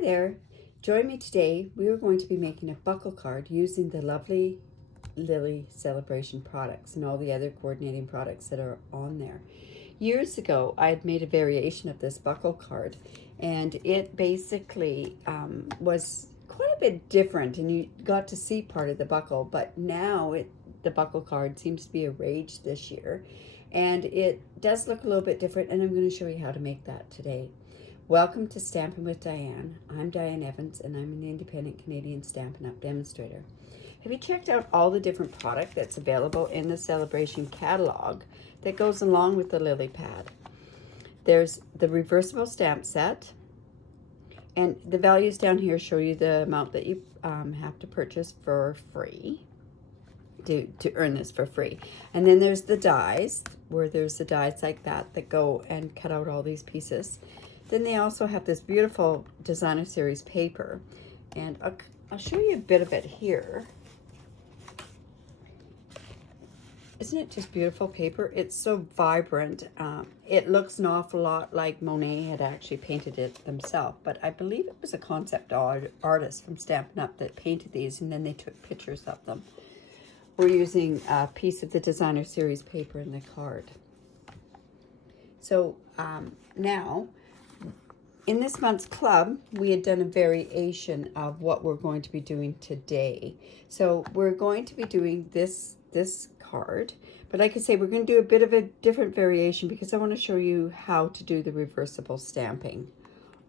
Hi there. Join me today. We are going to be making a buckle card using the Lovely Lily Sale-A-Bration Products and all the other coordinating products that are on there. Years ago, I had made a variation of this buckle card, and it basically was quite a bit different, and you got to see part of the buckle, but now the buckle card seems to be a rage this year, and it does look a little bit different, and I'm going to show you how to make that today. Welcome to Stampin' with Diane. I'm Diane Evans, and I'm an independent Canadian Stampin' Up Demonstrator. Have you checked out all the different product that's available in the Sale-A-Bration catalog that goes along with the lily pad? There's the reversible stamp set, and the values down here show you the amount that you have to purchase for free, to earn this for free. And then there's the dies, where there's the dies like that go and cut out all these pieces. Then they also have this beautiful designer series paper, and I'll show you a bit of it here. Isn't it just beautiful paper? It's so vibrant. It looks an awful lot like Monet had actually painted it themselves, but I believe it was a concept artist from Stampin' Up that painted these, and then they took pictures of them. We're using a piece of the designer series paper in the card. So now, in this month's club, we had done a variation of what we're going to be doing today. So we're going to be doing this card, but like I say, we're going to do a bit of a different variation because I want to show you how to do the reversible stamping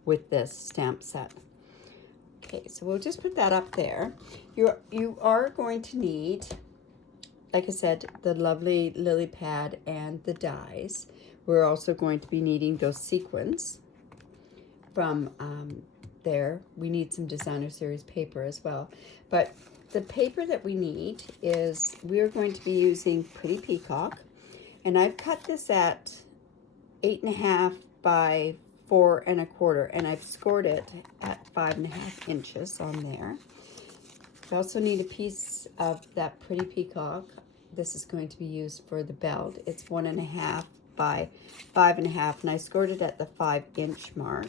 with this stamp set. Okay, so we'll just put that up there. You are going to need, like I said, the lovely lily pad and the dies. We're also going to be needing those sequins from there. We need some designer series paper as well, but the paper that we need is, we're going to be using Pretty Peacock, and I've cut this at 8.5 by 4 1/4, and I've scored it at 5.5 inches on there. We also need a piece of that Pretty Peacock. This is going to be used for the belt. It's 1.5 by 5.5, and I scored it at the 5-inch mark.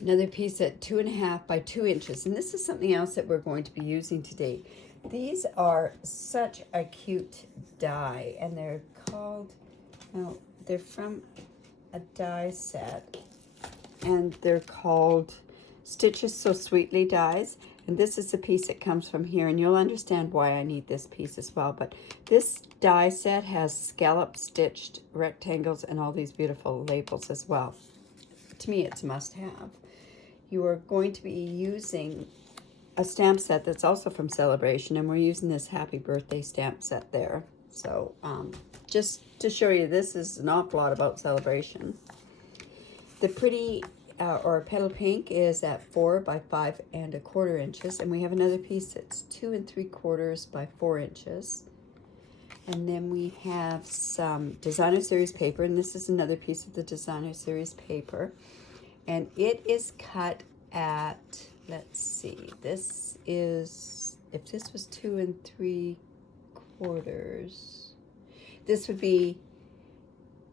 Another piece at 2.5 by 2 inches, and this is something else that we're going to be using today. These are such a cute die, and they're called, well, they're from a die set, and they're called Stitches So Sweetly dies, and this is the piece that comes from here, and you'll understand why I need this piece as well. But this die set has scallop stitched rectangles and all these beautiful labels as well. To me, it's a must-have. You are going to be using a stamp set that's also from Sale-A-Bration, and we're using this Happy Birthday stamp set there. So just to show you, this is an awful lot about Sale-A-Bration. The Pretty or Petal Pink is at 4 by 5 1/4 inches, and we have another piece that's 2 3/4 by 4 inches. And then we have some designer series paper, and this is another piece of the designer series paper. And it is cut at, let's see, this is, if this was 2 3/4, this would be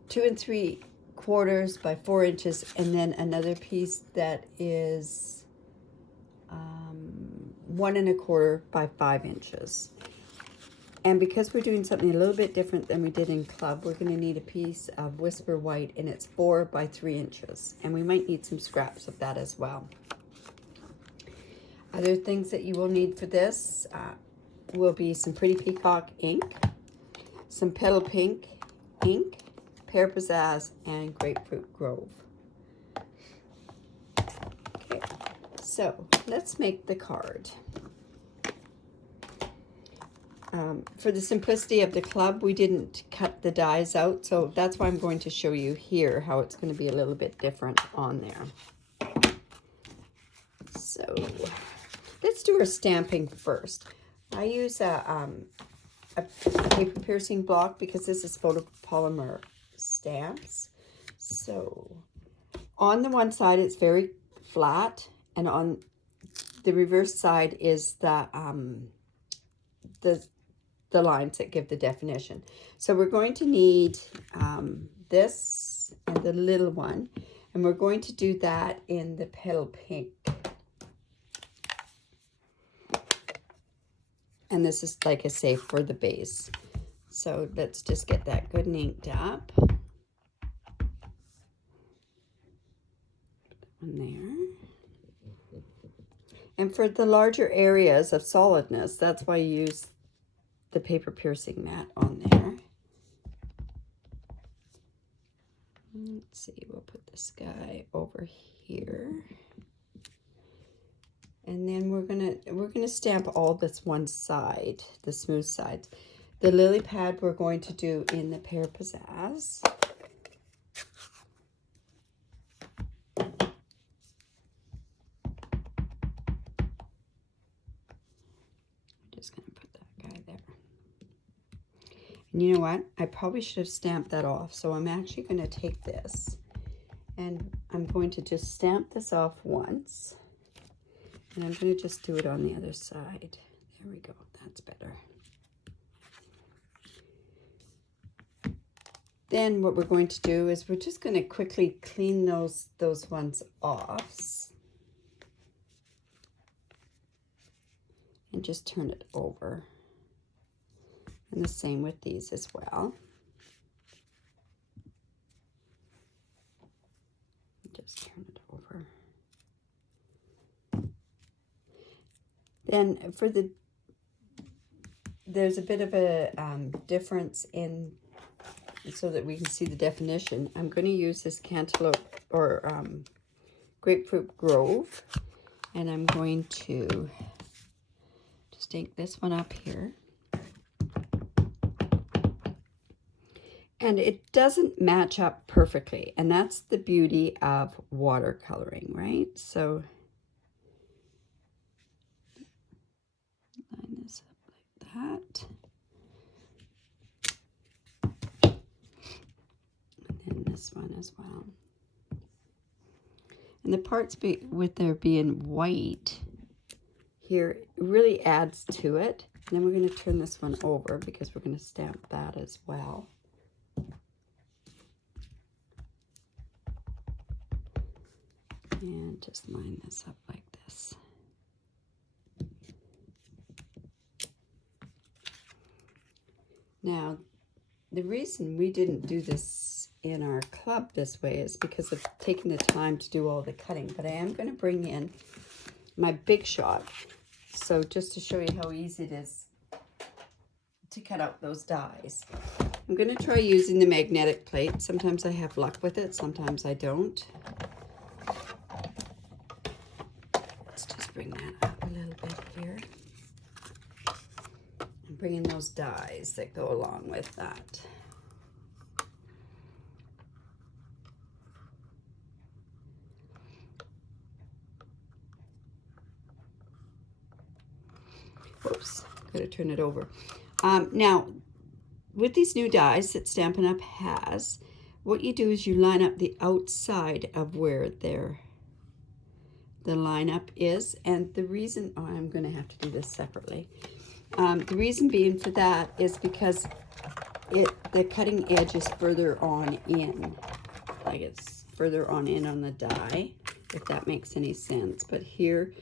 2 3/4 by 4 inches, and then another piece that is 1 1/4 by 5 inches. And because we're doing something a little bit different than we did in club, we're going to need a piece of Whisper White, and it's 4 by 3 inches. And we might need some scraps of that as well. Other things that you will need for this will be some Pretty Peacock ink, some Petal Pink ink, Pear Pizzazz, and Grapefruit Grove. Okay, so let's make the card. For the simplicity of the club, we didn't cut the dies out, so that's why I'm going to show you here how it's going to be a little bit different on there. So let's do our stamping first. I use a paper piercing block because this is photopolymer stamps. So on the one side it's very flat, and on the reverse side is the lines that give the definition. So we're going to need this and the little one, And we're going to do that in the Petal Pink. And this is, like I say, for the base. So let's just get that good and inked up. Put that one there. And for the larger areas of solidness, that's why I use the paper piercing mat on there. Let's see, we'll put this guy over here. And then we're gonna stamp all this one side, the smooth sides. The lily pad we're going to do in the Pear Pizzazz. I'm just gonna put that guy there. And you know what? I probably should have stamped that off. So I'm actually gonna take this and I'm going to just stamp this off once. And I'm going to just do it on the other side. There we go. That's better. Then what we're going to do is we're just going to quickly clean those ones off. And just turn it over. And the same with these as well. Just turn it over. Then for there's a bit of a difference in, so that we can see the definition. I'm going to use this Cantaloupe or Grapefruit Grove, and I'm going to just ink this one up here. And it doesn't match up perfectly, and that's the beauty of watercoloring, right? So line this up like that. And then this one as well. And the parts with there being white here really adds to it. And then we're going to turn this one over because we're going to stamp that as well. And just line this up like this. Now, the reason we didn't do this in our club this way is because of taking the time to do all the cutting. But I am going to bring in my Big Shot. So just to show you how easy it is to cut out those dies. I'm going to try using the magnetic plate. Sometimes I have luck with it, sometimes I don't. Let's just bring that up a little bit here. And bring in those dies that go along with that. Whoops, gotta turn it over. Now, with these new dies that Stampin' Up has, what you do is you line up the outside of where the lineup is. And the reason, oh, I'm gonna have to do this separately. The reason being for that is because the cutting edge is further on in. Like it's further on in on the die, if that makes any sense. But here,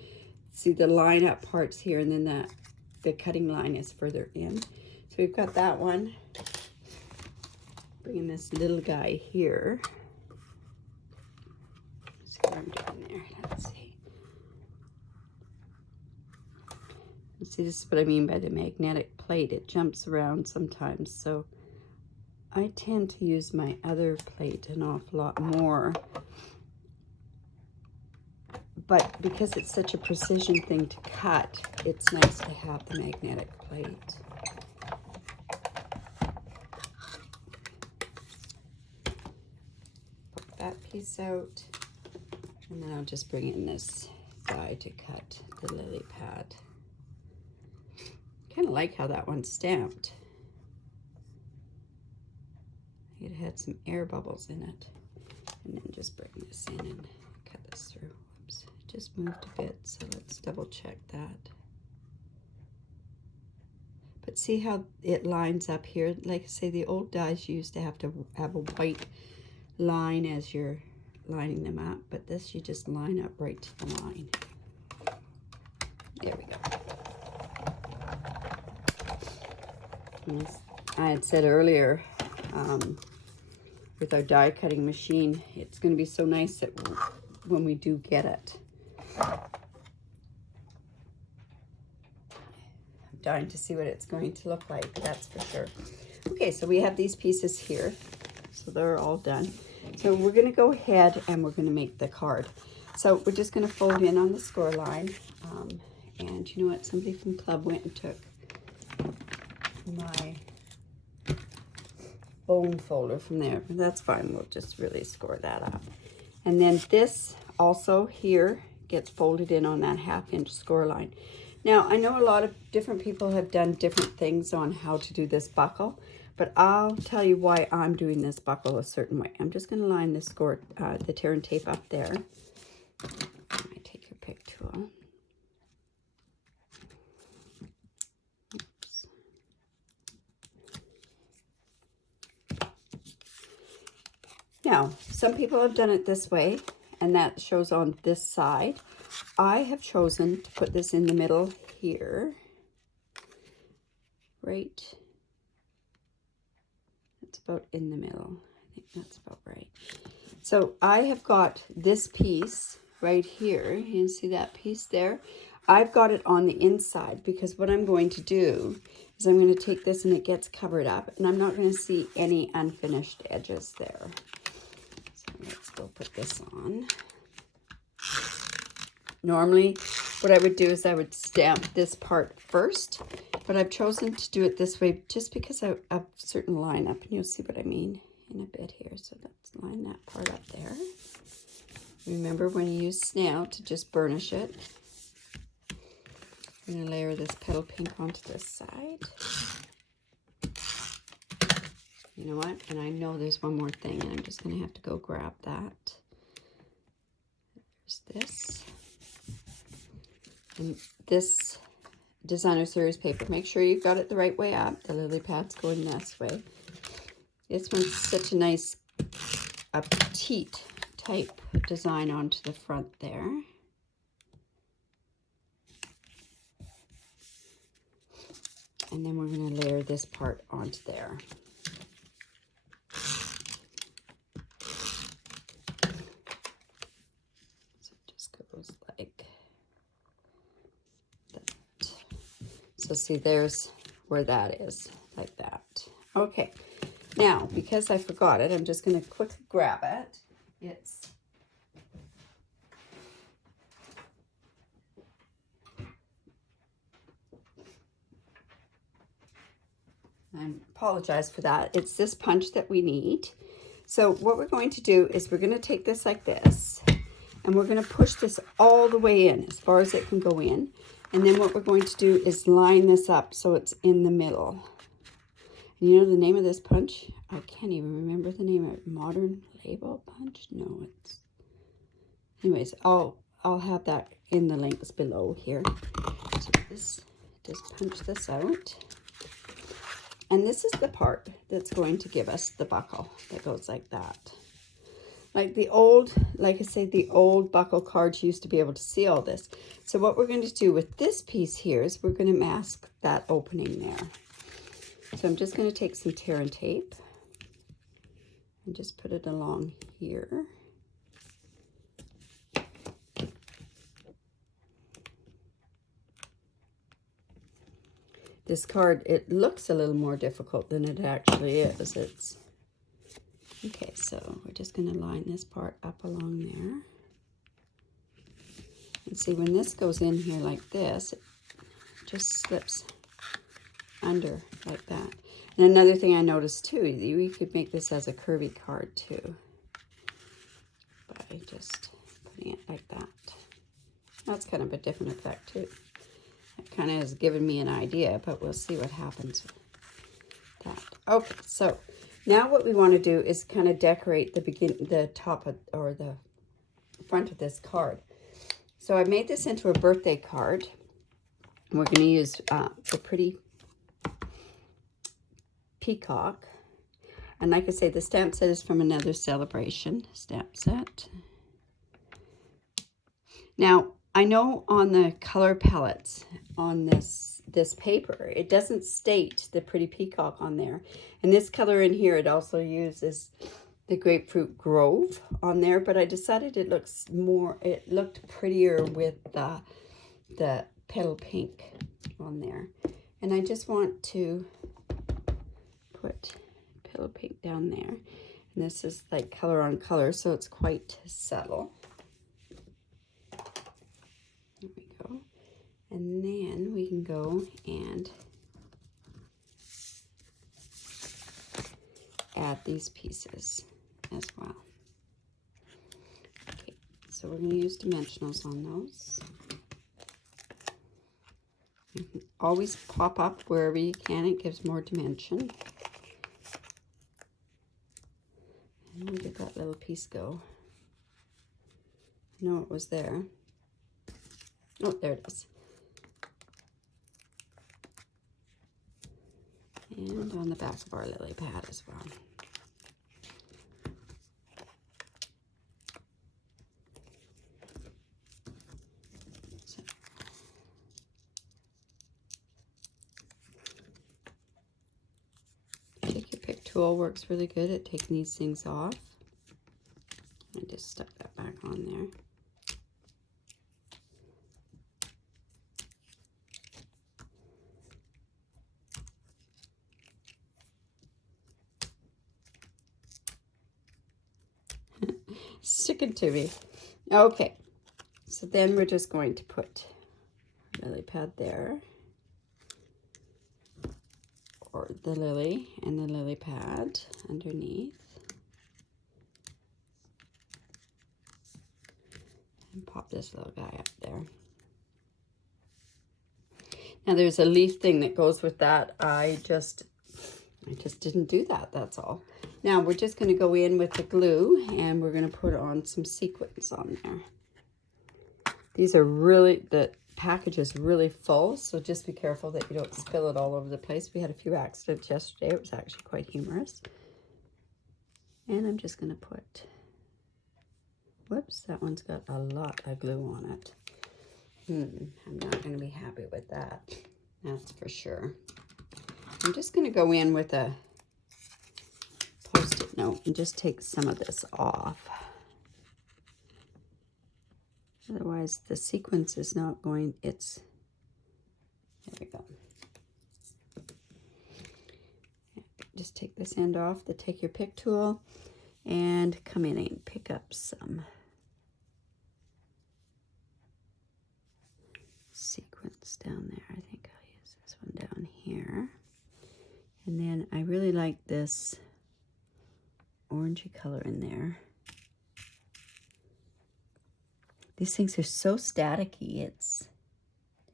see the lineup parts here, and then the cutting line is further in. So we've got that one. Bringing this little guy here. Let's see what I'm doing there. Let's see. See, this is what I mean by the magnetic plate. It jumps around sometimes, so I tend to use my other plate an awful lot more. But because it's such a precision thing to cut, it's nice to have the magnetic plate. Pop that piece out, and then I'll just bring in this die to cut the lily pad. Kind of like how that one's stamped. It had some air bubbles in it. And then just bring this in and cut this through. Oops, it just moved a bit, so let's double check that. But see how it lines up here? Like I say, the old dies used to have a white line as your lining them up, but this you just line up right to the line. There we go. As I had said earlier, with our die cutting machine, it's going to be so nice that when we do get it. I'm dying to see what it's going to look like, that's for sure. Okay, so we have these pieces here, so they're all done. So we're going to go ahead and we're going to make the card. So we're just going to fold in on the score line. And you know what? Somebody from Club went and took my bone folder from there. But that's fine. We'll just really score that up. And then this also here gets folded in on that 1/2 inch score line. Now, I know a lot of different people have done different things on how to do this buckle, but I'll tell you why I'm doing this buckle a certain way. I'm just going to line the score, the tear and tape up there. I take your pick tool. Oops. Now, some people have done it this way, and that shows on this side. I have chosen to put this in the middle here, right? It's about in the middle. I think that's about right. So I have got this piece right here. You can see that piece there. I've got it on the inside because what I'm going to do is I'm going to take this and it gets covered up, and I'm not going to see any unfinished edges there. So let's go put this on. Normally, what I would do is I would stamp this part first, but I've chosen to do it this way just because of a certain lineup, and you'll see what I mean in a bit here. So let's line that part up there. Remember, when you use snail, to just burnish it. I'm going to layer this Petal Pink onto this side. You know what? And I know there's one more thing, and I'm just going to have to go grab that. There's this. And this designer series paper, make sure you've got it the right way up. The lily pad's going this way. This one's such a nice a petite type design onto the front there. And then we're going to layer this part onto there. So it just goes like that. So see, there's where that is, like that. Okay, now because I forgot it, I'm just going to quickly grab it. It's I apologize for that. It's this punch that we need. So what we're going to do is we're going to take this like this, and we're going to push this all the way in as far as it can go in. And then what we're going to do is line this up so it's in the middle. And you know the name of this punch? I can't even remember the name of it. Modern label punch? No, it's... Anyways, I'll have that in the links below here. So this, just punch this out. And this is the part that's going to give us the buckle that goes like that. Like the old, like I say, the old buckle cards used to be able to see all this. So what we're going to do with this piece here is we're going to mask that opening there. So I'm just going to take some tear and tape and just put it along here. This card, it looks a little more difficult than it actually is. It's okay, so we're just going to line this part up along there. And see, when this goes in here like this, it just slips under like that. And another thing I noticed too, we could make this as a curvy card too, by just putting it like that. That's kind of a different effect too. It kind of has given me an idea, but we'll see what happens with that. Okay, so now what we want to do is kind of decorate the top of, or the front of this card. So I made this into a birthday card. We're going to use the pretty Peacock. And like I say, the stamp set is from another Sale-A-Bration stamp set. Now, I know on the color palettes on this paper, it doesn't state the Pretty Peacock on there. And this color in here, it also uses the Grapefruit Grove on there, but I decided it looked prettier with the Petal Pink on there. And I just want to put Petal Pink down there. And this is like color on color, so it's quite subtle. There we go. And then we can go and add these pieces as well. Okay, so we're going to use dimensionals on those. Always pop up wherever you can, it gives more dimension. And where did that little piece go? I know it was there. Oh, there it is. And on the back of our lily pad as well. So. Take your pick tool, works really good at taking these things off. I just stuck that back on there. Sticking to me. Okay, so then we're just going to put lily pad there, or the lily and the lily pad underneath, and pop this little guy up there. Now there's a leaf thing that goes with that. I just didn't do that, that's all. Now we're just going to go in with the glue and we're going to put on some sequins on there. These are really, the package is really full, so just be careful that you don't spill it all over the place. We had a few accidents yesterday. It was actually quite humorous. And I'm just going to put, whoops, that one's got a lot of glue on it. I'm not going to be happy with that. That's for sure. I'm just going to go in with a Post-it note and just take some of this off. Otherwise, the sequence is not going, there we go. Just take this end off, take your pick tool and come in and pick up some sequence down there. I think I'll use this one down here. And then I really like this orangey color in there. These things are so staticky. There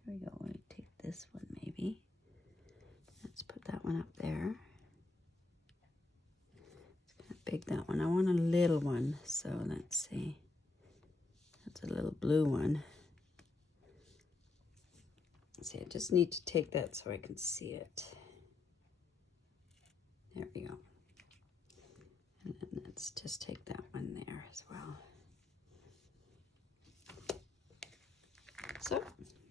we go. We'll take this one maybe. Let's put that one up there. It's kind of big, that one. I want a little one. So let's see. That's a little blue one. See, I just need to take that so I can see it. There we go. And then let's just take that one there as well. So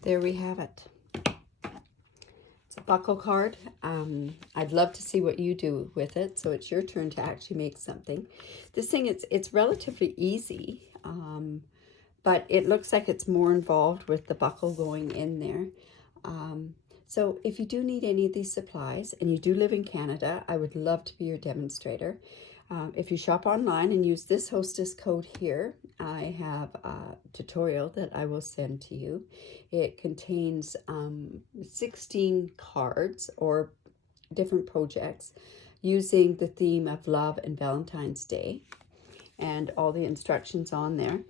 there we have it. It's a buckle card. I'd love to see what you do with it. So it's your turn to actually make something. This thing, it's relatively easy, but it looks like it's more involved with the buckle going in there. So if you do need any of these supplies and you do live in Canada, I would love to be your demonstrator. If you shop online and use this hostess code here, I have a tutorial that I will send to you. It contains 16 cards or different projects using the theme of love and Valentine's Day, and all the instructions on there.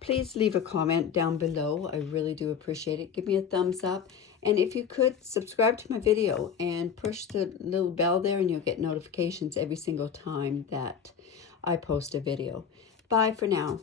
Please leave a comment down below. I really do appreciate it. Give me a thumbs up. And if you could, subscribe to my video and push the little bell there and you'll get notifications every single time that I post a video. Bye for now.